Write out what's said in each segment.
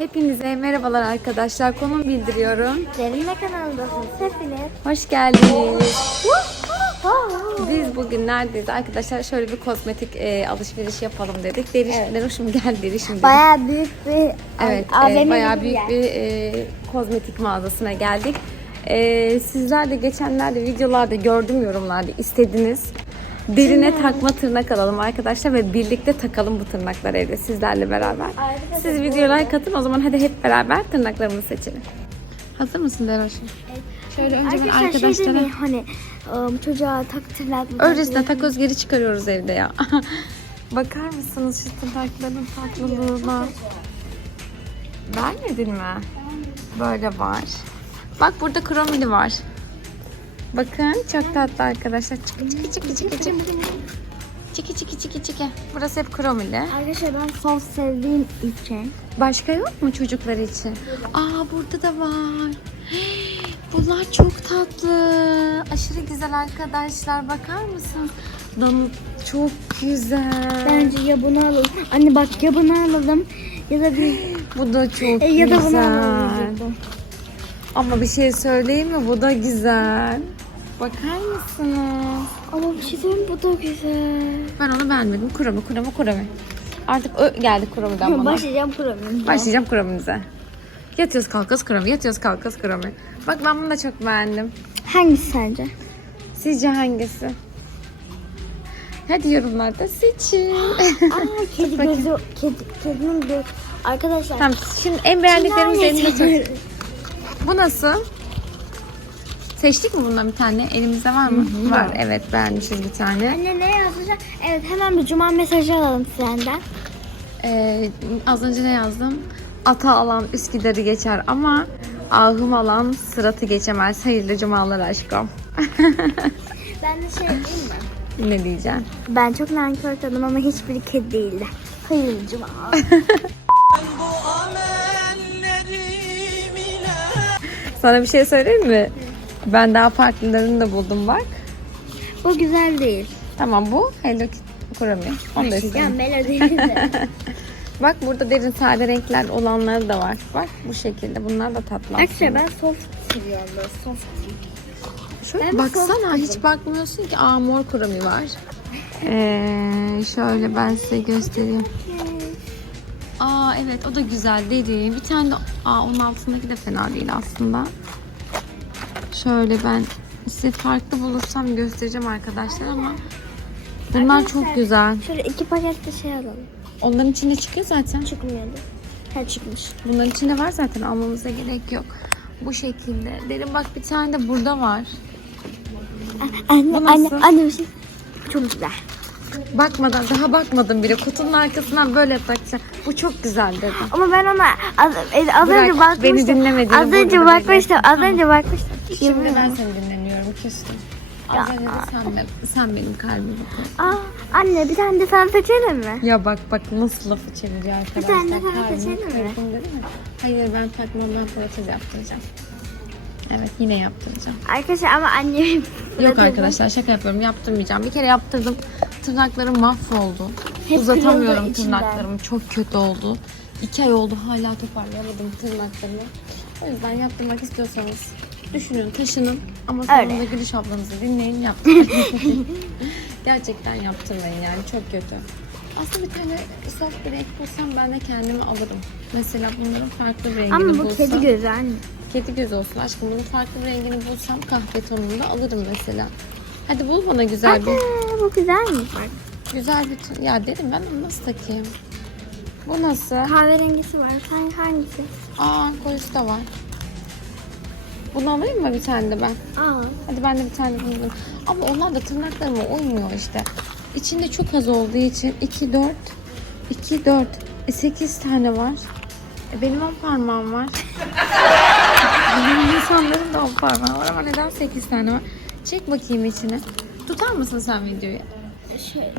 Hepinize merhabalar arkadaşlar. Konum bildiriyorum. Derinle kanalındasın. Hepiniz. Hoş geldiniz. Biz bugün neredeyiz arkadaşlar? Şöyle bir kozmetik e, alışveriş yapalım dedik. Deriş, Deruş'um gel Deriş'im dedik. Bayağı büyük bir Evet, e, bayağı büyük bir e, kozmetik mağazasına geldik. E, sizler de geçenlerde videolarda gördüm yorumlarda istediniz. Derine takma tırnak alalım arkadaşlar ve birlikte takalım bu tırnakları evde sizlerle beraber. Siz videoya like atın o zaman hadi hep beraber tırnaklarımızı seçelim. Hazır mısın Deroş'um? Şöyle önce ben Arkadaşlar şey arkadaşlara... değil mi? Hani ım, çocuğa tak tırnak mı Öncesinde takoz geri çıkarıyoruz evde ya. Bakar mısınız şu tırnakların tatlılığına? Beğenmedin mi? Böyle var. Bak burada kromili var. Bakın çok tatlı arkadaşlar. Çıkı çıkı çıkı çıkı çıkı. Çiki çiki çiki çiki. Burası hep kromili. Arkadaşlar ben sos sevdiğim için. Başka yok mu çocuklar için? Aa burada da var. Bunlar çok tatlı. Aşırı güzel arkadaşlar. Bakar mısın? Donut çok güzel. Bence ya bunu alalım. Anne bak ya bunu alalım ya da bir Bu da çok e, ya da bunu güzel. alalım. Ama bir şey söyleyeyim mi? Bu da güzel. Bakar mısınız? Ama bir şey söyleyeyim bu da güzel. Ben onu beğenmedim. Kurama, kurama, kurama. Artık ö geldi kuramıdan bana. Başlayacağım kuramıyorum. Başlayacağım kuramımıza. Yatıyoruz kalkıyoruz kuramı, yatıyoruz kalkıyoruz kuramı. Bak ben bunu da çok beğendim. Hangisi sence? Sizce hangisi? Hadi yorumlarda seçin. Aa kedi gözü, kedi, kedinin gözü. Arkadaşlar. tamam şimdi en beğendiklerimizi elinde tut. Bu nasıl? Seçtik mi bundan bir tane? Elimizde var mı? var. Evet beğenmişiz bir tane. Anne ne yazacak? Evet hemen bir cuma mesajı alalım senden. Ee, az önce ne yazdım? Ata alan Üsküdar'ı geçer ama ahım alan sıratı geçemez. Hayırlı cumalar aşkım. Ben de şey diyeyim mi? ne diyeceksin? Ben çok nankör tanıdım ama hiçbiri kedi değildi. Hayırlı cuma. Sana bir şey söyleyeyim mi? Ben daha farklılarını da buldum bak. Bu güzel değil. Tamam bu Hello Kitty Kurami. Onu da istedim. melodi de. Bak burada derin sade renkler olanları da var. Bak bu şekilde. Bunlar da tatlı Arkadaşlar aslında. ben soft seviyorum böyle soft. Şöyle ben baksana hiç bakmıyorsun ki. Aa mor kurami var. Ee, şöyle ben size göstereyim. Aa evet o da güzel deri. Bir tane de aa onun altındaki de fena değil aslında. Şöyle ben size farklı bulursam göstereceğim arkadaşlar ama bunlar çok güzel. Şöyle iki paket de şey alalım. Onların içinde çıkıyor zaten. Çıkmıyordu. Ha çıkmış. Bunların içinde var zaten almamıza gerek yok. Bu şekilde. Derin bak bir tane de burada var. Anne, Bu anne, nasıl? anne bir şey. Çok güzel. Bakmadan daha bakmadım bile. Kutunun arkasından böyle takacağım. Bu çok güzel dedim. Ama ben ona az, az Bırak, önce bakmıştım. beni dinlemediğini Az önce burada bakmıştım. Az önce bakmıştım. Şimdi ben seni dinlemiyorum küstüm. Az önce de sen, sen benim kalbimi kırdın. Aa, anne bir tane de sen seçelim mi? Ya bak bak nasıl lafı çeviriyor arkadaşlar. tane de ben Kalbimi seçelim mi? kırdın dedi mi? Hayır ben takmamdan protez yaptıracağım. Evet yine yaptıracağım. Arkadaşlar ama annem Yok arkadaşlar şaka yapıyorum yaptırmayacağım. Bir kere yaptırdım. Tırnaklarım mahvoldu. Hep Uzatamıyorum kırıldı içinden. tırnaklarım. Çok kötü oldu. İki ay oldu hala toparlayamadım tırnaklarımı. O yüzden yaptırmak istiyorsanız düşünün, taşının ama sonunda Öyle. Gülüş ablanızı dinleyin yaptırın. Gerçekten yaptırmayın yani çok kötü. Aslında bir tane soft bir renk bulsam ben de kendimi alırım. Mesela bunların farklı bir rengini Ama bu bulsam. kedi gözü anne. Kedi göz olsun aşkım. Bunun farklı bir rengini bulsam kahve tonunda alırım mesela. Hadi bul bana güzel bir, Aa, bu güzel mi? Bak. Güzel bir. Ya dedim ben onu nasıl takayım? Bu nasıl? Kahverengisi var. Sen hangisi? Aa koyusu da var. Bunu alayım mı bir tane de ben? Aa. Hadi ben de bir tane bunu bulayım. Ama onlar da tırnaklarıma uymuyor işte. İçinde çok az olduğu için 2, 4, 2, 4, 8 tane var. E, benim 10 parmağım var. benim insanların da 10 parmağı var ama neden 8 tane var? Çek bakayım içine. Tutar mısın sen videoyu? Şöyle.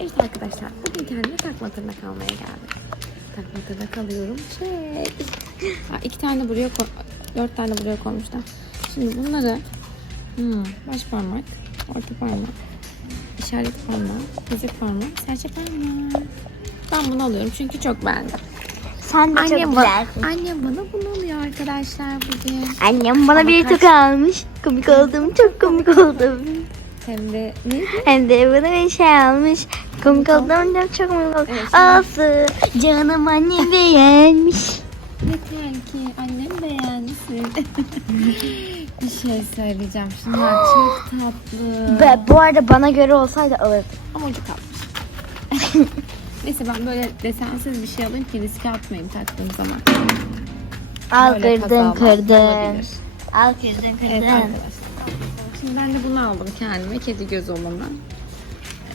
Evet arkadaşlar bugün kendime takma tırnak almaya geldim. Takma tırnak alıyorum. Çek. Ha, iki tane buraya koy, dört tane buraya koymuşlar. Şimdi bunları hmm, baş parmak, orta parmak, işaret parmak, yüzük parmak, serçe parmak. Ben bunu alıyorum çünkü çok beğendim. Sen de çok Annem, bana, güzelsin. annem bana bunu alıyor arkadaşlar bugün. Annem bana bir toka almış. Komik oldum. Çok komik oldum. Hem de neydi? Hem de bana bir şey almış. Komik oldum. Çok, çok oldum. Evet, Olsun. Canım annem beğenmiş. Yeter ki annem beğensin. bir şey söyleyeceğim. Şunlar çok tatlı. Ve bu arada bana göre olsaydı alırdım. Ama ucu kalmış. Neyse ben böyle desensiz bir şey alayım ki riske atmayayım taktığım zaman. Al kırdın kırdın. Al kırdın kırdın. Evet arkadaşlar. Şimdi ben de bunu aldım kendime. Kedi göz olanı.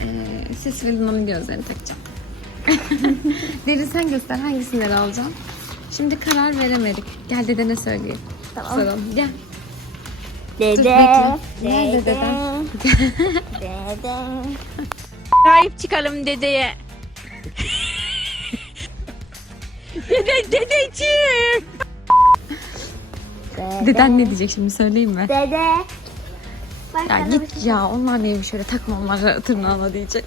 Ee, Sis ve Luna'nın gözlerini takacağım. Derin sen göster hangisinden alacağım. Şimdi karar veremedik. Gel dedene söyleyeyim. Tamam. Soralım. Gel. Dede. Dur, bekle. Nerede dedem? Dede. Sahip çıkalım dedeye. Dede, dedeciğim. Dede. Deden ne diyecek şimdi söyleyeyim mi? Dede. Bak Ya git şey, ya onlar neymiş şöyle takma onları tırnağına diyecek.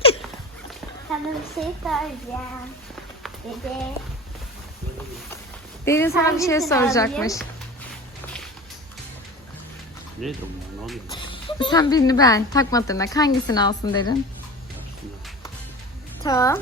sana bir şey soracağım. Dede. Derin sana bir şey soracakmış. Neydi o? Ne oluyor? Sen birini beğen. Takma tırnak. Hangisini alsın derin? Tamam.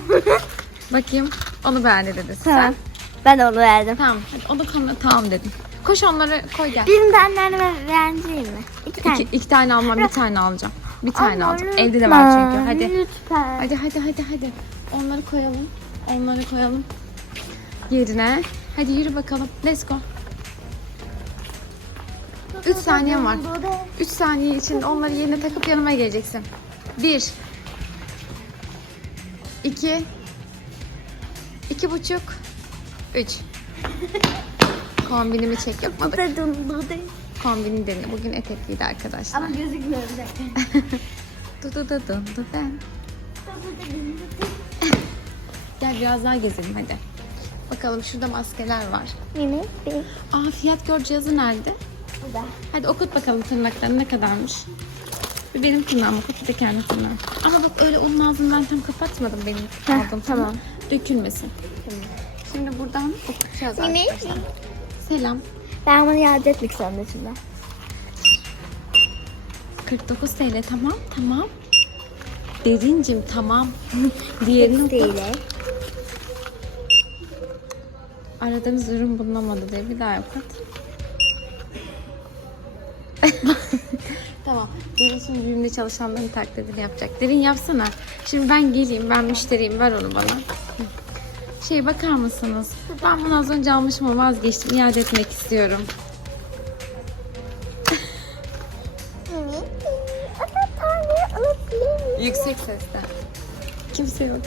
Bakayım. Onu beğendi dedi. tamam. Sen? Ben onu verdim. Tamam. Hadi onu kamera tamam dedim. Koş onları koy gel. Birini de vereceğim mi? İki tane. İki, iki tane almam, bir tane alacağım. Bir tane Ama alacağım. Evde de var çünkü. Hadi. Lütfen. Hadi hadi hadi hadi. Onları koyalım. Onları koyalım. Yerine. Hadi yürü bakalım. Let's go. 3 saniyen var. 3 saniye içinde onları yerine takıp yanıma geleceksin. 1 2 2 buçuk 3 Kombinimi çek yapmadık. Kombini deni. Bugün etekliydi arkadaşlar. Ama gözükmüyor dakika. Du du du du du den. Gel biraz daha gezelim hadi. Bakalım şurada maskeler var. Mimi bir Aa fiyat gör cihazı nerede? bu da. Hadi okut bakalım tırnakların ne kadarmış. Bir benim tırnağım okut bir de kendi tırnağım. Ama bak öyle onun ağzını ben tam kapatmadım benim Heh, aldım. tamam. Dökülmesin. Şimdi buradan okutacağız Mimi. arkadaşlar. Selam. Ben bunu yardım etmek istiyorum şimdi. 49 TL tamam tamam. Derincim tamam. Diğerini okut. Değil. Aradığımız ürün bulunamadı diye bir daha okut. tamam. Derin şimdi birimde çalışanların taklidini yapacak. Derin yapsana. Şimdi ben geleyim. Ben müşteriyim. Ver onu bana. Şey bakar mısınız? Ben bunu az önce almışım ama vazgeçtim. İade etmek istiyorum. Yüksek sesle. Kimse yok.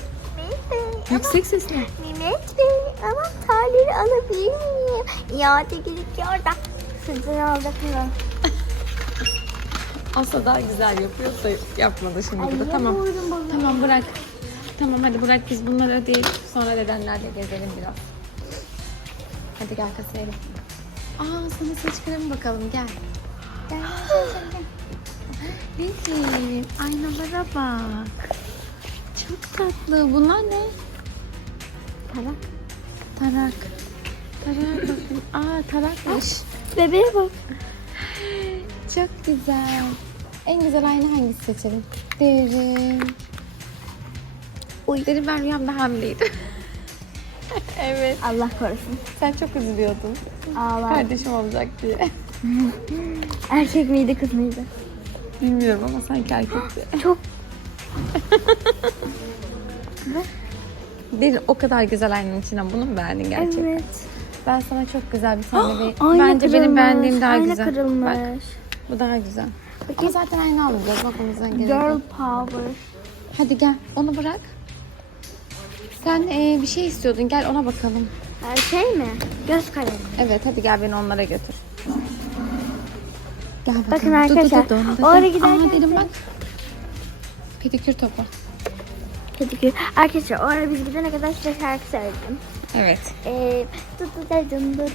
Yüksek sesle. Mehmet Bey anahtarları alabilir miyim? İade gerekiyor da. Sizden mı? Asla daha güzel yapıyor da yapmadı şimdi Ay, niye Tamam. Tamam bırak. Tamam hadi bırak biz bunları ödeyelim. Sonra dedenlerle gezelim biraz. Hadi gel kasaya gel. Aa sana saç kremi bakalım gel. Gel gel gel gel. Derin aynalara bak. Çok tatlı. Bunlar ne? Tarak. Tarak. Tarak bakın. Aa tarakmış. Bebeğe bak. Çok güzel. En güzel ayna hangisi seçelim? Derin. Uy. Derin ben rüyamda hamileydim. evet. Allah korusun. Sen çok üzülüyordun. Ağlar. Kardeşim olacak diye. Erkek miydi kız mıydı? Bilmiyorum ama sanki erkekti. Çok. Derin o kadar güzel aynanın içinden bunu mu beğendin gerçekten? Evet. Ben sana çok güzel bir tane bir... Ayna Bence benim kırılmış, beğendiğim daha ayna güzel. kırılmış. Bak bu daha güzel. Ama zaten ayna almayacağız. Bak o yüzden gerek Girl yok. power. Hadi gel onu bırak. Sen eee, bir şey istiyordun gel ona bakalım. Her şey mi? Göz kalemi. Evet hadi gel beni onlara götür. Gel bakalım. Bakın arkadaşlar, oraya giderken Aa dedim şey- bak. Pedikür topu. Pedikür. Arkadaşlar o ara biz gidene kadar size şarkı söyledim. Evet. Ee, dı dı dı dım dı dı.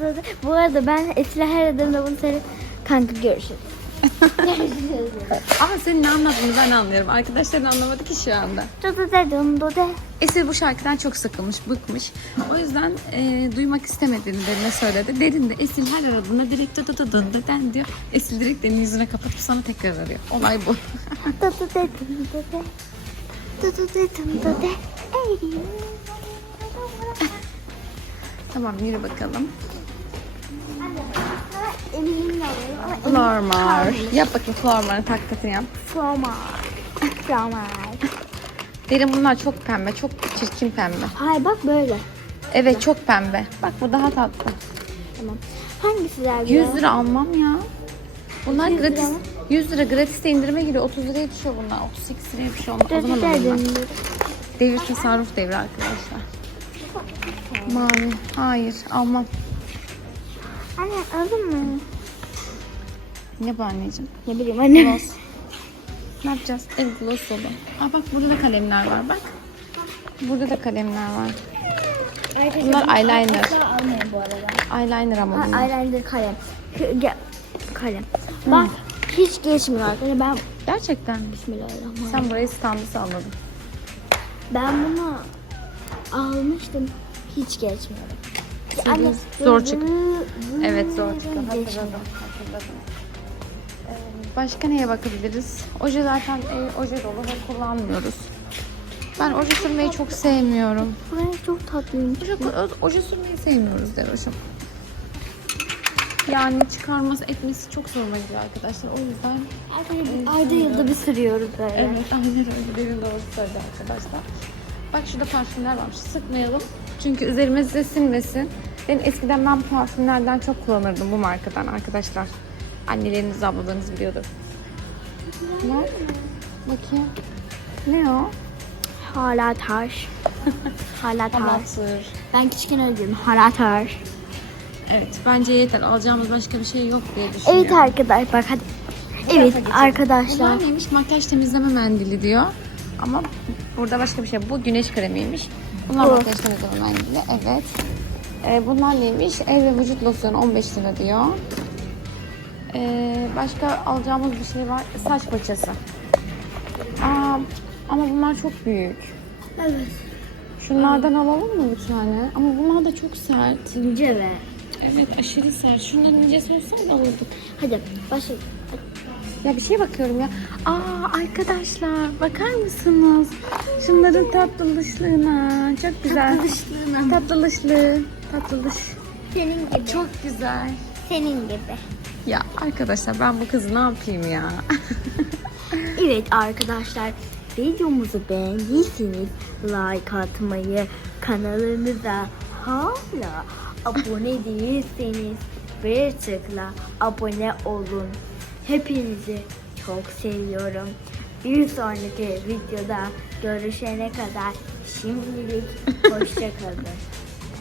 Dı dı. Bu arada ben Esra her adımda bunu söyleyip kanka görüşürüz. Ama senin ne anladığını ben anlıyorum. Arkadaşların anlamadı ki şu anda. Dudu de dum du de. Esil bu şarkıdan çok sıkılmış, bıkmış. O yüzden e, duymak istemediğini derine söyledi. Derin de Esil her aradığında direkt dı dı dı dı dı den diyor. Esil direkt Derin yüzüne kapatıp sana tekrar arıyor. Olay bu. Dudu de dum du de. Dudu de dum du de. Ey. tamam yürü bakalım. Eminim emin Flormar. Yap bakayım Flormar'ın taklitini yap. Flormar. Flormar. Derin bunlar çok pembe, çok çirkin pembe. Hayır bak böyle. Evet çok pembe. Bak bu daha tatlı. Tamam. Hangisi daha 100 güzel? lira almam ya. Bunlar 100 lira gratis. mı? 100 lira gratis de indirime giriyor. 30 liraya düşüyor bunlar. 38 liraya bir şey olmaz. O zaman alırım ben. Devir tasarruf devri arkadaşlar. Mavi. Hayır almam. Anne aldın mı? Ne bu anneciğim? Ne bileyim anne. Gloss. Ne yapacağız? El gloss dolu. Aa bak burada da kalemler var bak. Burada da kalemler var. Bunlar eyeliner. Almayın bu arada. Eyeliner ama bunlar. eyeliner kalem. Kalem. Bak hiç geçmiyor arkadaşlar. Ben Gerçekten mi? Bismillahirrahmanirrahim. Sen burayı standı salladın. Ben bunu almıştım. Hiç geçmiyorum. Anne, zor çık. Evet zor çıktı. Hatırladım. Hatırladım. Ee, Başka neye bakabiliriz? Oje zaten e, oje dolu ve kullanmıyoruz. Ben oje sürmeyi çok sevmiyorum. Bu renk çok tatlıymış. Oje, oje sürmeyi sevmiyoruz Deroş'um. Yani çıkarması etmesi çok zoruma gidiyor arkadaşlar. O yüzden Ayda yılda bir sürüyoruz böyle. evet aynen öyle derin doğru söyledi arkadaşlar. Bak şurada parfümler varmış. Sıkmayalım. Çünkü üzerimize sinmesin. Ben eskiden ben parfümlerden çok kullanırdım bu markadan arkadaşlar. Anneleriniz, ablalarınız biliyordur. Ne? Bakayım. Ne o? Hala taş. Hala taş. Ben küçükken diyordum. Hala taş. Evet bence yeter. Alacağımız başka bir şey yok diye düşünüyorum. Evet arkadaşlar bak hadi. Evet arkadaşlar. Bunlar neymiş? Makyaj temizleme mendili diyor. Ama burada başka bir şey. Bu güneş kremiymiş. Bunlar Bu. makyaj temizleme mendili. Evet. Ee, bunlar neymiş? El ve vücut losyonu 15 lira diyor. Ee, başka alacağımız bir şey var. Saç fırçası. Aa, ama bunlar çok büyük. Evet. Şunlardan alalım mı bir tane? Ama bunlar da çok sert. İnce ve. Evet aşırı sert. Şunların incesi olsaydı alırdık. Hadi başlayalım. Ya bir şeye bakıyorum ya. Aa arkadaşlar bakar mısınız? Şunların tatlılışlığına. Çok güzel. Tatlılışlığına. Tatlılışlığı. Tatlılış. Senin gibi. Çok güzel. Senin gibi. Ya arkadaşlar ben bu kızı ne yapayım ya? Evet arkadaşlar videomuzu beğendiyseniz like atmayı, kanalımıza hala abone değilseniz bir tıkla abone olun. Hepinizi çok seviyorum. Bir sonraki videoda görüşene kadar şimdilik hoşçakalın.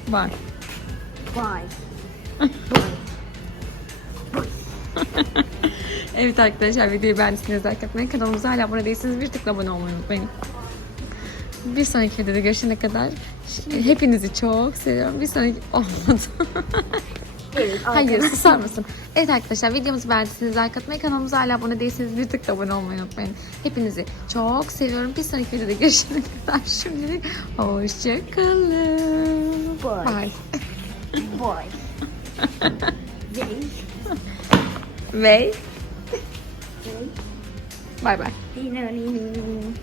Bak. Bye. Evet arkadaşlar videoyu beğendiyseniz like atmayı, kanalımıza hala abone değilseniz bir tıkla abone olmayı unutmayın. Bir sonraki videoda görüşene kadar hepinizi çok seviyorum. Bir sonraki olmadı. Evet, Hayır susar mısın? Evet arkadaşlar videomuzu beğendiyseniz like atmayı, kanalımıza hala abone değilseniz bir tıkla abone olmayı unutmayın. Hepinizi çok seviyorum. Bir sonraki videoda görüşene kadar şimdilik hoşçakalın. Bye. Bye. Bye. Ve bye bye. Bye.